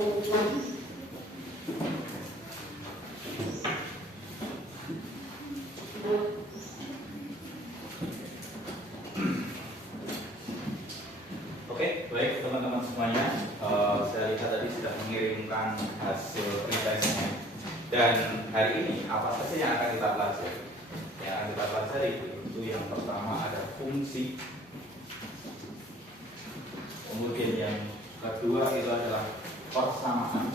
Oke, baik teman-teman semuanya. Saya lihat tadi sudah mengirimkan hasil pretestnya. Dan hari ini apa saja yang akan kita pelajari? Yang akan kita pelajari itu yang pertama ada fungsi. Kemudian yang kedua itu adalah persamaan.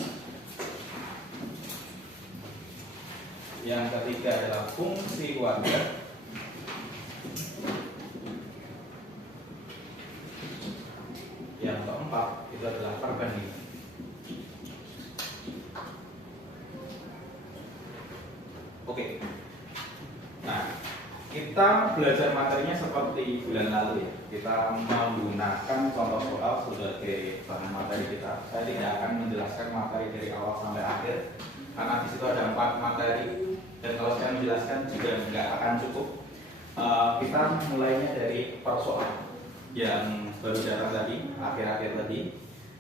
Yang ketiga adalah fungsi kuadrat. Yang keempat itu adalah perbandingan. Oke. Nah, kita belajar materinya seperti bulan lalu ya. Kita menggunakan contoh soal sebagai bahan materi kita. Saya tidak akan menjelaskan materi dari awal sampai akhir, karena di situ ada 4 materi dan kalau saya menjelaskan juga nggak akan cukup. Kita mulainya dari persoalan yang baru datang tadi, akhir-akhir tadi.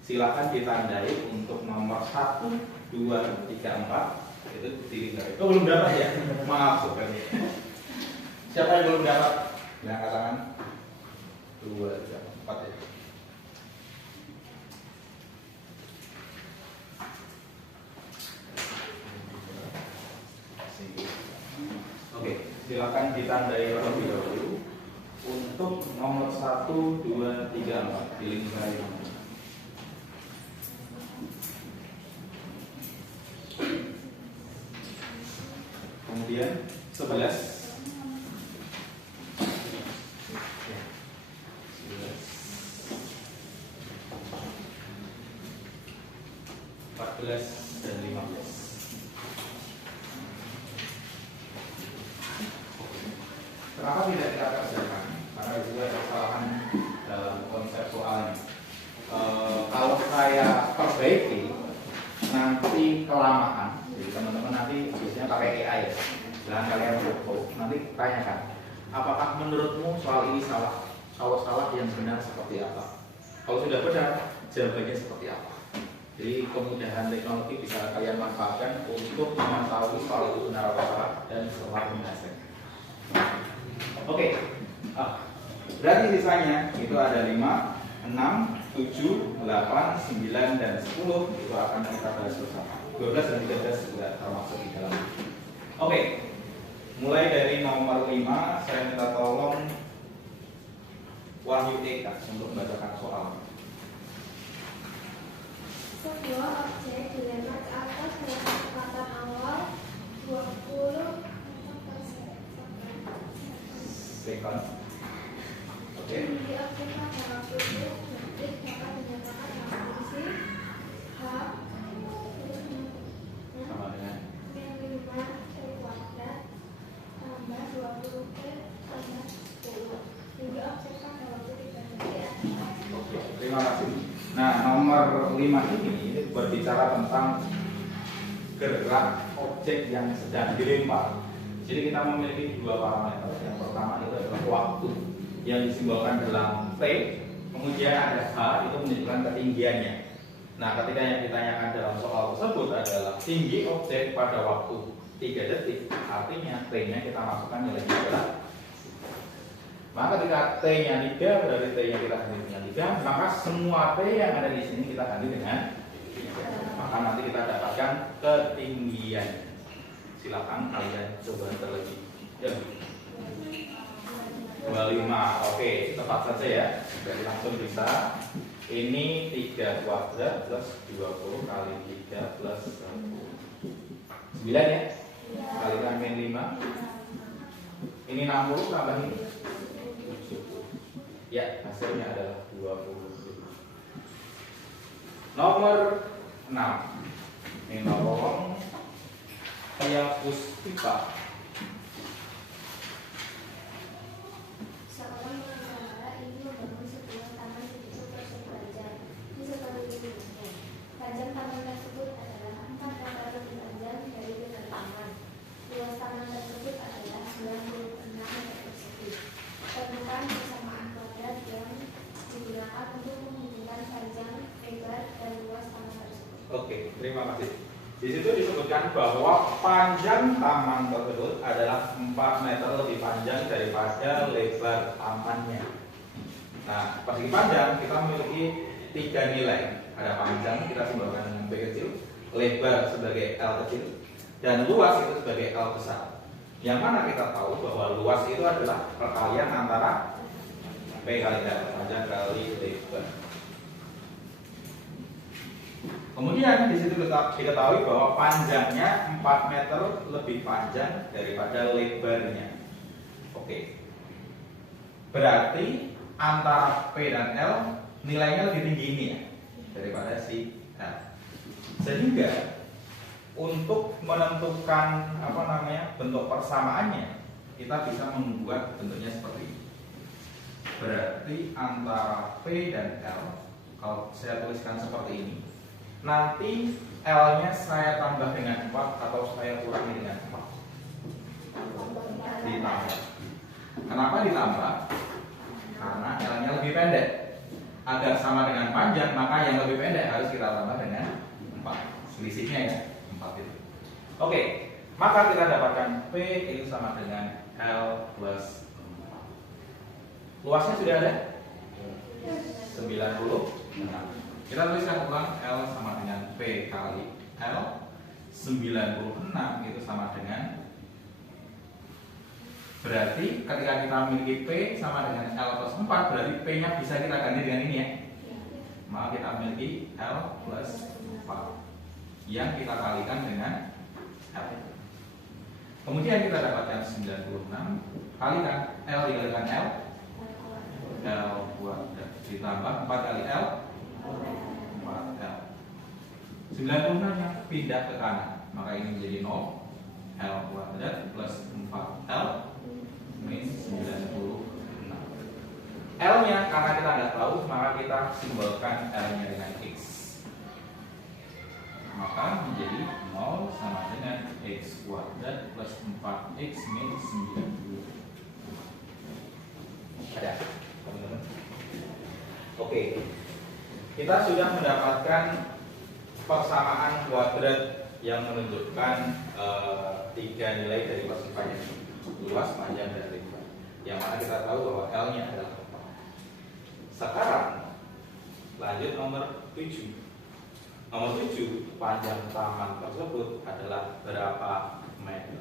Silakan ditandai untuk nomor 1, 2, 3, 4. Itu dilihat. Oh, belum dapat ya? Maaf sebenarnya. Siapa yang belum dapat? Yang angkat tangan. 2, 3, 4 ya. Oke, silakan ditandai terlebih dahulu untuk nomor 1, 2, 3, 4 di lingkaran ini. Kemudian 11. 14 dan 15. Kenapa tidak kita kerjakan? Karena itu ada kesalahan dalam konsep soalnya. Kalau saya perbaiki nanti kelamaan, jadi teman-teman nanti biasanya pakai AI ya. Jangan kalian foto, nanti tanyakan, apakah menurutmu soal ini salah? Kalau salah yang benar seperti apa? Kalau sudah benar, jawabannya seperti apa? Jadi kemudahan teknologi bisa kalian manfaatkan untuk mengetahui soal itu benar atau salah dan setelah menyelesaikan. Oke, berarti sisanya itu ada 5, 6, 7, 8, 9, dan 10. Itu akan kita bahas bersama. 12 dan 13 juga termasuk di dalam. Oke, mulai dari nomor 5, saya minta tolong Wahyu Eka untuk membacakan soal. Sebuah objek dilempar ke atas dengan kecepatan awal 20 Second. Oke. Tinggi objek pada waktu itu detik dapat dinyatakan dalam kondisi H Sama dengan min 5 T kuadrat tambah 20 T tambah 10. Tinggi objek pada waktu 3 detik. Oke, terima kasih. Nah, nomor 5 ini berbicara tentang gerak objek yang sedang dilempar. Jadi kita memiliki 2 parameter. Yang pertama itu adalah waktu yang disimbolkan dalam T, kemudian ada H itu menunjukkan ketinggiannya. Nah, ketika yang ditanyakan dalam soal tersebut adalah tinggi objek pada waktu 3 detik, artinya T-nya kita masukkan nilainya adalah. Maka ketika T-nya 3, berarti T-nya kita ganti dengan 3, maka semua T yang ada di sini kita ganti dengan 3. Maka nanti kita dapatkan ketinggian. Silakan kalian coba terlebih. Ya. 25. Oke, tepat saja ya. Jadi langsung bisa. Ini 3 kuadrat plus 20 kali 3 plus 10. 9 ya? Kalikan min 5. Ini 60 tambah ini. Ya, hasilnya adalah 20. Nomor 6. Ini nomor Tia Puspita. Seorang pengusaha ingin membangun sebuah taman begitu persegi. Di seluruh dunia, panjang taman tersebut adalah 4 kali lebih panjang dari benar taman. Luas taman tersebut adalah 96 meter persegi. Temukan persamaan kuadrat yang digunakan untuk menghubungkan panjang, lebar, dan luas taman tersebut. Oke, terima kasih. Di situ disebutkan bahwa panjang taman tersebut adalah 4 meter lebih panjang daripada lebar tamannya. Nah, persegi panjang kita memiliki 3 nilai. Ada panjang, kita simbolkan dengan B kecil, lebar sebagai L kecil, dan luas itu sebagai L besar. Yang mana kita tahu bahwa luas itu adalah perkalian antara P kali L, panjang kali lebar. Kemudian di situ kita diketahui bahwa panjangnya 4 meter lebih panjang daripada lebarnya. Oke. Berarti antara P dan L nilainya lebih tinggi ini ya daripada si L. Sehingga untuk menentukan bentuk persamaannya, kita bisa membuat bentuknya seperti ini. Berarti antara P dan L, kalau saya tuliskan seperti ini, nanti L-nya saya tambah dengan 4 atau saya kurangi dengan 4. Ditambah. Kenapa ditambah? Karena L-nya lebih pendek. Agar sama dengan panjang, maka yang lebih pendek harus kita tambah dengan 4. Selisihnya ya, 4 itu. Oke, maka kita dapatkan P itu sama dengan L plus 4. Luasnya sudah ada? 96. Kita tuliskan ulang, L sama dengan P kali L. 96 itu sama dengan, berarti ketika kita memiliki P sama dengan L plus 4, berarti P nya bisa kita ganti dengan ini ya. Maka kita memiliki L plus 4 yang kita kalikan dengan L. Kemudian kita dapatkan 96 kalikan L dikalikan L kuadrat ditambah 4 kali L 4L. 96 yang pindah ke kanan, maka ini menjadi 0. L kuadrat plus 4L min 96. L nya karena kita tidak tahu, maka kita simbolkan L nya dengan X. Maka menjadi 0 sama dengan X kuadrat plus 4X min 96. Ada? Oke. Kita sudah mendapatkan persamaan kuadrat yang menunjukkan 3 nilai dari persegi panjang, luas, panjang, dan lebar. Yang mana kita tahu bahwa L-nya adalah 4. Sekarang lanjut nomor 7. Nomor 7, panjang taman tersebut adalah berapa meter?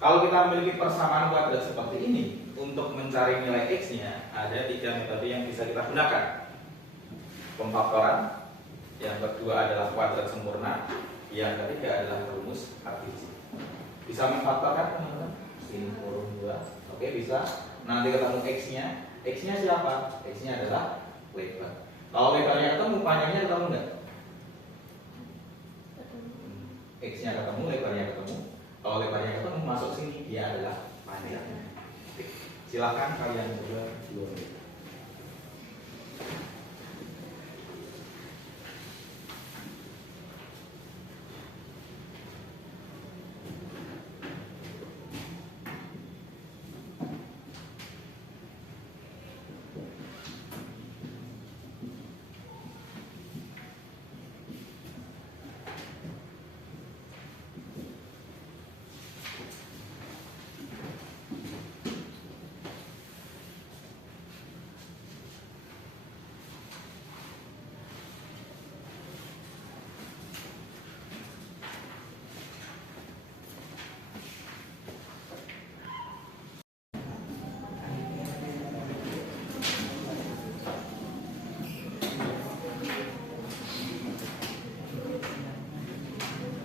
Kalau kita memiliki persamaan kuadrat seperti ini, untuk mencari nilai X-nya ada 3 metode yang bisa kita gunakan. Pemfaktoran, yang kedua adalah kuadrat sempurna, yang ketiga adalah rumus RTC. Bisa memfaktorkan teman-teman? Sin kurung 2. Oke, bisa. Nanti ketemu X-nya. X-nya siapa? X-nya adalah lebar. Kalau lebarnya ketemu, panjangnya ketemu enggak? X-nya ketemu, lebarnya ketemu. Kalau lebarnya ketemu, masuk sini, dia adalah panjangnya. Silakan kalian coba 2 menit.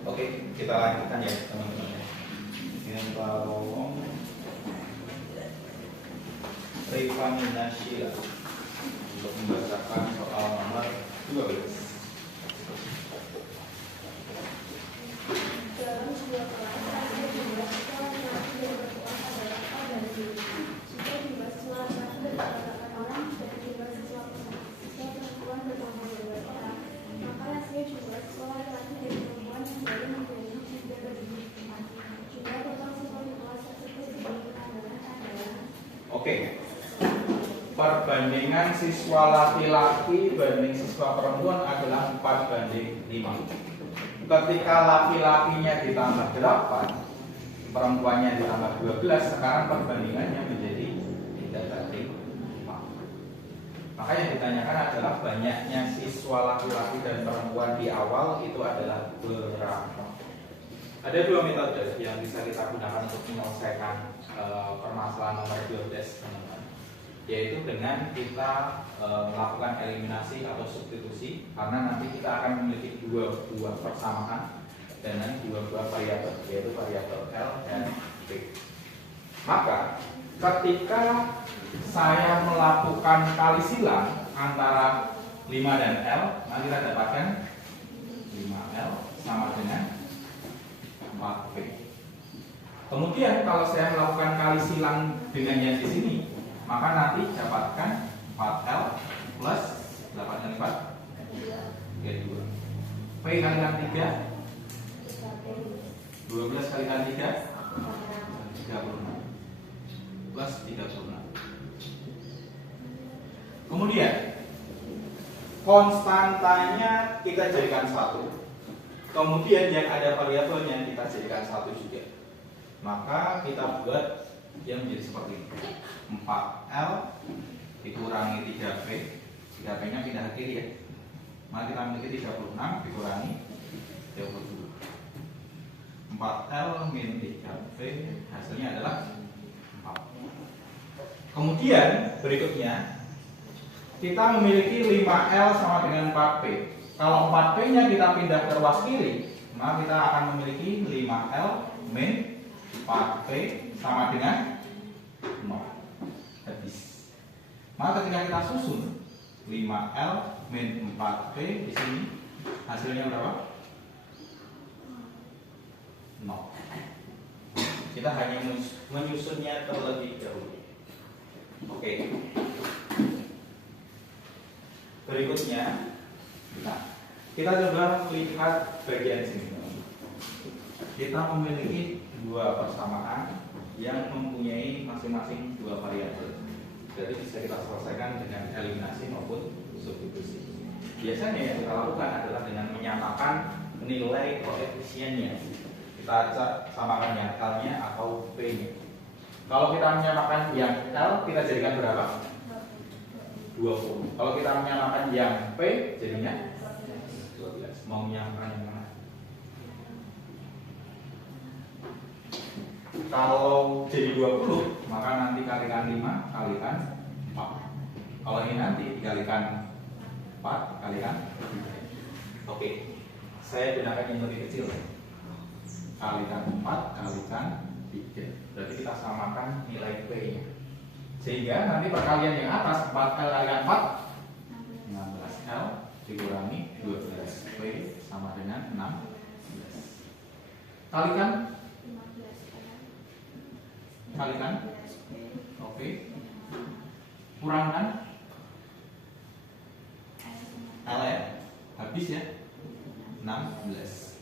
Oke, kita lanjutkan ya teman-teman. Dengan tolong Rifani Nasyila untuk membacakan soal nomor 12. Dalam sebuah kelas, ada jumlah siswa laki-laki dan perempuan adalah A dan B. Jika jumlah siswa laki-laki bertambah 8 orang dan jumlah siswa perempuan bertambah 12 orang, maka rasio jumlah siswa laki-laki dan perempuan yang baru menjadi 3/4. Jumlah total siswa di kelas tersebut diberikan adalah Oke. Per perbandingan siswa laki-laki banding siswa perempuan adalah 4:5. Ketika laki-lakinya ditambah 8, perempuannya ditambah 12, sekarang perbandingannya menjadi 3:5. Maka yang ditanyakan adalah banyaknya siswa laki-laki dan perempuan di awal itu adalah berapa. Ada dua metode yang bisa kita gunakan untuk menyelesaikan permasalahan nomor 12, teman-teman, yaitu dengan kita melakukan eliminasi atau substitusi, karena nanti kita akan memiliki dua buah persamaan dengan dua buah variabel, yaitu variabel L dan P. Maka ketika saya melakukan kali silang antara 5 dan L, maka kita dapatkan 5L sama dengan 4P. Kemudian kalau saya melakukan kali silang dengan yang di sini, maka nanti dapatkan 4L plus 8 kali 4 32. P kalikan 3 12 kalikan 3 36 plus 36. Kemudian konstantanya kita jadikan 1. Kemudian yang ada variabelnya kita jadikan 1 juga. Maka kita buat yang menjadi seperti ini. 4L dikurangi 3P. 3P-nya pindah ke kiri ya. Maka kita memiliki 36 dikurangi 32. 4L min 3P hasilnya adalah 4. Kemudian berikutnya kita memiliki 5L sama dengan 4P. Kalau 4P-nya kita pindah ke ruas kiri, maka kita akan memiliki 5L min 4P sama dengan 0. Habis. Maka ketika kita susun 5L min 4P di sini, hasilnya berapa? 0. Kita hanya menyusunnya terlebih dahulu. Oke. Berikutnya, kita coba lihat bagian sini. Kita memiliki dua persamaan yang mempunyai masing-masing dua variabel. Jadi bisa kita selesaikan dengan eliminasi maupun substitusi. Biasanya yang kita lakukan adalah dengan menyamakan nilai koefisiennya. Kita samakan yang L-nya atau P-nya. Kalau kita menyamakan yang L, kita jadikan berapa? 20. Kalau kita menyamakan yang P, jadinya 12. Mau menyamakan yang mana? Kalau jadi 20, maka nanti kalikan 5 kalikan 4. Kalau ini nanti dikalikan 4 kalikan 3. Oke, saya gunakan yang lebih kecil. Kalikan 4 kalikan 3. Berarti kita samakan nilai P-nya. Sehingga nanti perkalian yang atas 4L kalikan 4 16L dikurangi 12P sama dengan 16. Kalikan oke. Kurangkan L ya, habis ya 16.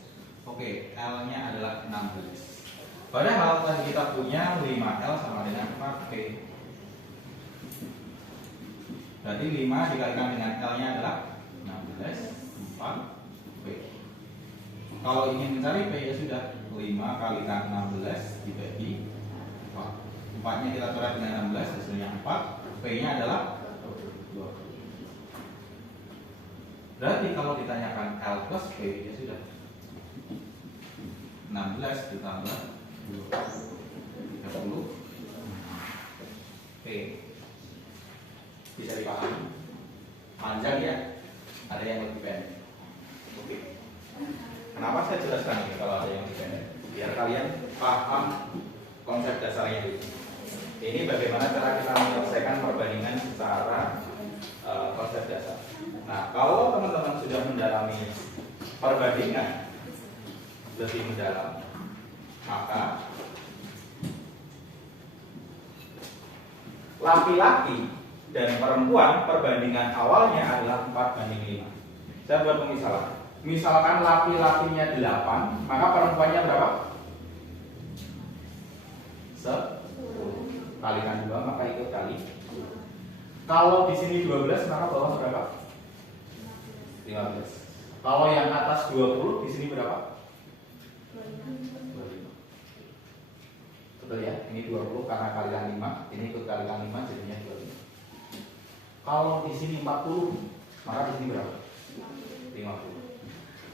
Oke, L-nya adalah 16. Padahal tadi kita punya 5L sama dengan 4P. Berarti 5 dikalikan dengan L-nya adalah 16, 4P. Kalau ingin mencari P ya sudah 5 kalikan 16 dibagi 4. 4-nya kita coret dengan 16, hasilnya 4. P-nya adalah 2. Berarti kalau ditanyakan L plus P ya sudah 16 ditambah 20 30 P. Bisa dipahami? Panjang ya? Ada yang lebih pendek. Oke. Kenapa saya jelaskan ini kalau ada yang lebih pendek? Biar kalian paham konsep dasarnya dulu. Ini bagaimana cara kita menyelesaikan perbandingan secara konsep dasar. Nah, kalau teman-teman sudah mendalami perbandingan lebih mendalam, maka laki-laki dan perempuan perbandingan awalnya adalah 4:5. Saya buat pemisalan. Misalkan laki-lakinya 8, maka perempuannya berapa? 10. Kalikan 2, maka ikut kali 2. Kalau di sini 12, maka bawah berapa? 15. Kalau yang atas 20, di sini berapa? 25. Betul ya? Ini 20 karena kalikan 5, ini ikut kalikan 5 jadinya 25. Kalau di sini 40, maka di sini berapa? 50.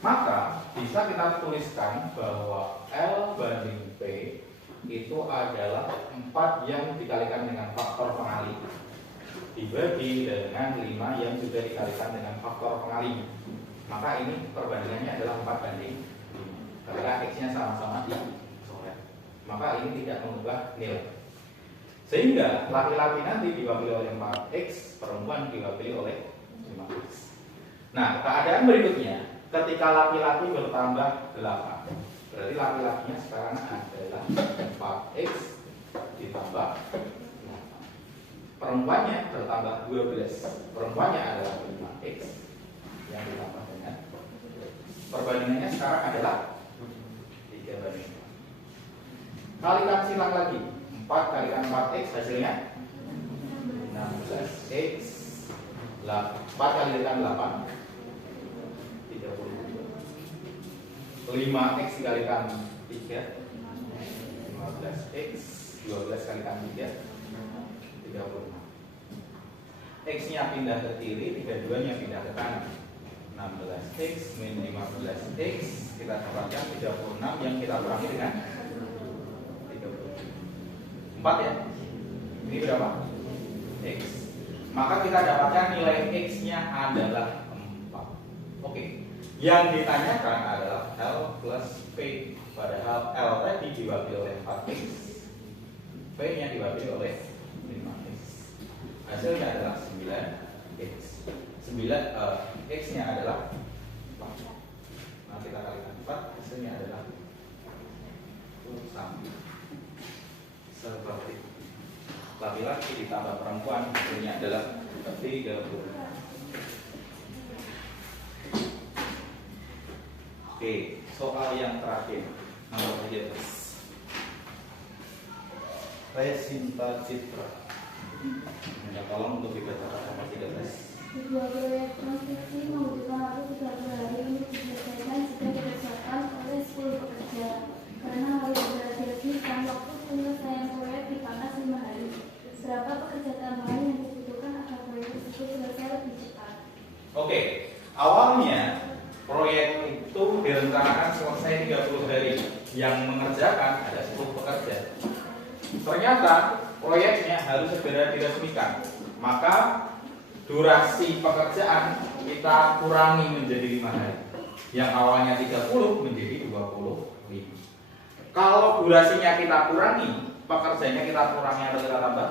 Maka bisa kita tuliskan bahwa L banding P itu adalah 4 yang dikalikan dengan faktor pengali dibagi dengan 5 yang juga dikalikan dengan faktor pengali. Maka ini perbandingannya adalah 4 banding 5 karena X-nya sama-sama dicoret. Maka ini tidak mengubah nilai. Sehingga laki-laki nanti diwakili oleh 4X, perempuan diwakili oleh 5X. Nah, keadaan berikutnya ketika laki-laki bertambah 8, berarti laki-lakinya sekarang adalah 4X ditambah 8. Perempuannya bertambah 12, perempuannya adalah 5X yang ditambah dengan 12. Perbandingannya sekarang adalah 3 banding 4. Kalikan silang lagi, 4 kalikan 4X hasilnya 16X. 4 kalikan 8 5X dikalikan 3 15X 12 kalikan 3 36. X nya pindah ke kiri, 32 nya pindah ke kanan. 16X min 15X kita dapatkan 36 yang kita kurangi dengan 30. 4 ya. Ini berapa? X. Maka kita dapatkan nilai X nya adalah 4. Oke. Yang ditanyakan adalah L plus P. Padahal L tadi diwakili oleh 4X, P nya diwakili oleh 5X. Hasilnya adalah 9X. 9 X nya adalah 4. Nah, kita kalikan 4, hasilnya adalah sama seperti laki-laki ditambah perempuan, hasilnya adalah 30. Oke, soal yang terakhir nomor 13. Resinta Citra. Minta tolong untuk dibacakan nomor 13. Sebuah proyek konstruksi membutuhkan waktu 30 hari untuk diselesaikan jika dikerjakan oleh 10 pekerja. Karena harus berhasil-hasilkan waktu penyelesaian proyek dipangkas 5 hari. Berapa pekerja tambahan yang dibutuhkan agar proyek tersebut selesai lebih cepat? Oke, awalnya proyek itu direncanakan selesai 30 hari. Yang mengerjakan ada 10 pekerja. Ternyata proyeknya harus segera diresmikan. Maka durasi pekerjaan kita kurangi menjadi 5 hari. Yang awalnya 30 menjadi 25. Kalau durasinya kita kurangi, pekerjanya kita kurangi atau kita tambah?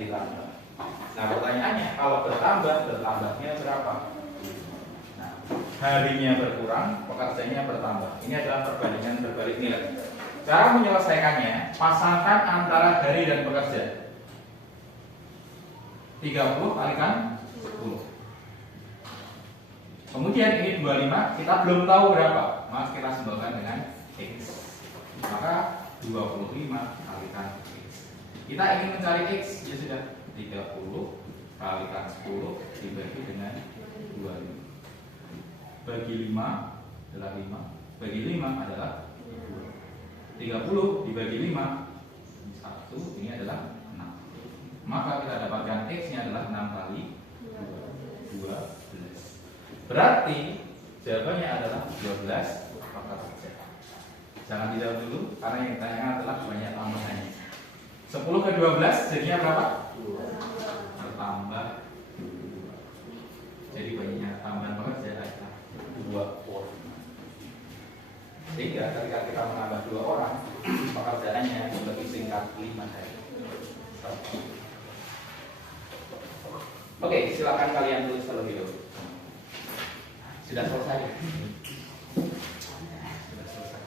Ditambah. Nah, pertanyaannya, kalau bertambahnya berapa? Nah, harinya berkurang, pekerjanya bertambah. Ini adalah perbandingan berbalik nilai. Cara menyelesaikannya, pasangkan antara hari dan pekerja. 30 kalikan 10. Kemudian ini 25, kita belum tahu berapa, maka kita simbolkan dengan X. Maka 25 kalikan X. Kita ingin mencari X, ya sudah 30 kalikan 10 dibagi dengan 25. Bagi 5 adalah 5, bagi 5 adalah 2. 30 dibagi 5 1, ini adalah 6. Maka kita dapatkan X nya adalah 6 kali 12. Berarti jawabannya adalah 12 pekerja. Jangan dijawab dulu karena yang ditanyakan adalah banyak tambahannya. 10 ke 12 jadinya berapa? 2. Bertambah 2. Jadi banyaknya tambahan pekerja adalah 2 orang. Sehingga ketika kita menambah 2 orang, pekerjaannya lebih singkat 5 hari. Oke, silakan kalian tulis terlebih dahulu. Sudah selesai. Sudah selesai.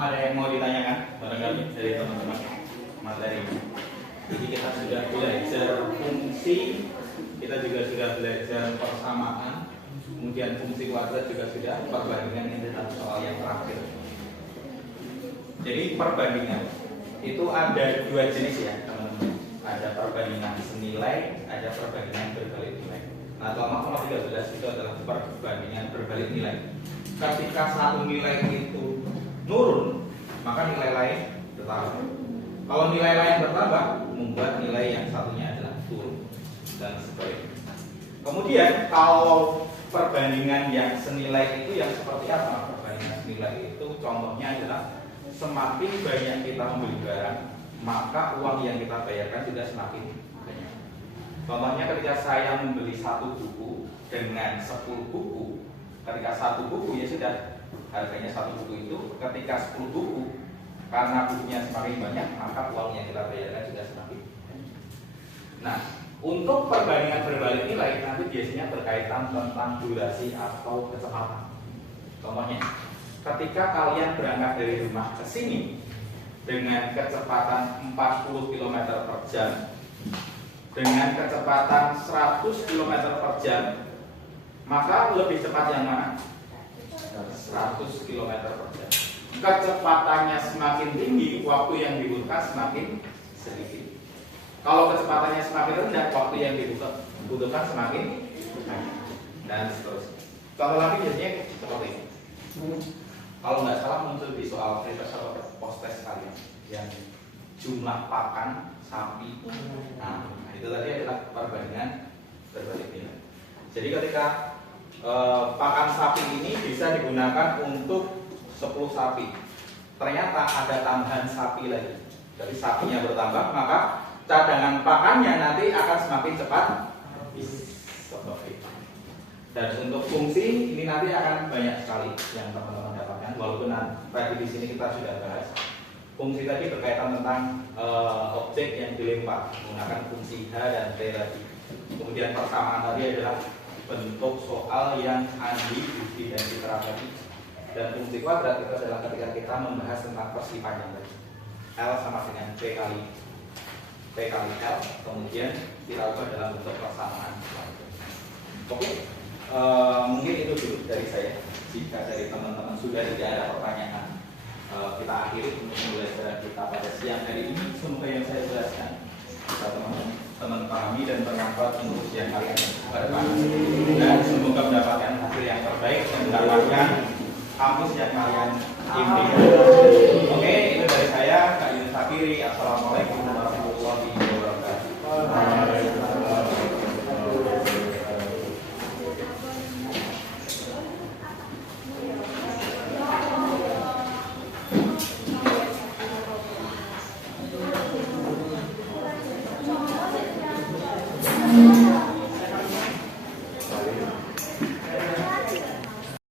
Ada yang mau ditanyakan barangkali dari teman-teman materi? Jadi kita sudah belajar fungsi, kita juga sudah belajar persamaan, kemudian fungsi kuadrat juga sudah, perbandingan ini adalah soal yang terakhir. Jadi perbandingan itu ada dua jenis ya teman-teman. Ada perbandingan senilai, ada perbandingan berbalik nilai. Nah, kelompok 13 itu adalah perbandingan berbalik nilai. Ketika satu nilai itu nurun, maka nilai lain bertambah. Kalau nilai lain bertambah, membuat nilai yang satunya adalah turun dan sebaliknya. Kemudian kalau perbandingan yang senilai itu yang seperti apa? Perbandingan senilai itu contohnya adalah semakin banyak kita membeli barang, maka uang yang kita bayarkan juga semakin banyak. Contohnya ketika saya membeli satu buku dengan 10 buku, ketika satu buku ya sudah harganya satu buku itu, ketika 10 buku karena bukunya semakin banyak maka uang yang kita bayarkan juga semakin banyak. Nah, untuk perbandingan berbalik nilai nanti biasanya berkaitan tentang durasi atau kecepatan. Contohnya, ketika kalian berangkat dari rumah ke sini dengan kecepatan 40 km per jam dengan kecepatan 100 km per jam, maka lebih cepat yang mana? 100 km per jam. Kecepatannya semakin tinggi, waktu yang dibutuhkan semakin sedikit. Kalau kecepatannya semakin rendah, waktu yang dibutuhkan semakin banyak. Dan seterusnya. Contoh lagi biasanya seperti ini. Kalau nggak salah muncul di soal reversal post test kalian yang jumlah pakan sapi. Nah, itu tadi adalah perbandingan berbalik nilai. Jadi ketika pakan sapi ini bisa digunakan untuk 10 sapi. Ternyata ada tambahan sapi lagi. Jadi sapinya bertambah, maka cadangan pakannya nanti akan semakin cepat seperti itu. Dan untuk fungsi ini nanti akan banyak sekali yang teman-teman dapatkan. Walaupun tadi di sini kita sudah bahas fungsi tadi berkaitan tentang objek yang dilempar menggunakan fungsi H dan T tadi. Kemudian persamaan tadi adalah bentuk soal yang Andi, Budi, dan Citra tadi. Dan fungsi kuadrat itu adalah ketika kita membahas tentang versi panjang tadi. L sama dengan P kali L, kemudian kita ubah dalam bentuk persamaan. Oke, mungkin itu dulu dari saya. Jika dari teman-teman sudah tidak ada pertanyaan, kita akhiri untuk pembelajaran kita pada siang hari ini. Semoga yang saya jelaskan bisa teman-teman pahami dan bermanfaat untuk siang kalian pada depan. Dan semoga mendapatkan hasil mendapatkan kampus yang kalian impikan. Oke, itu dari saya, Kak Yunus Fakiri. Assalamualaikum.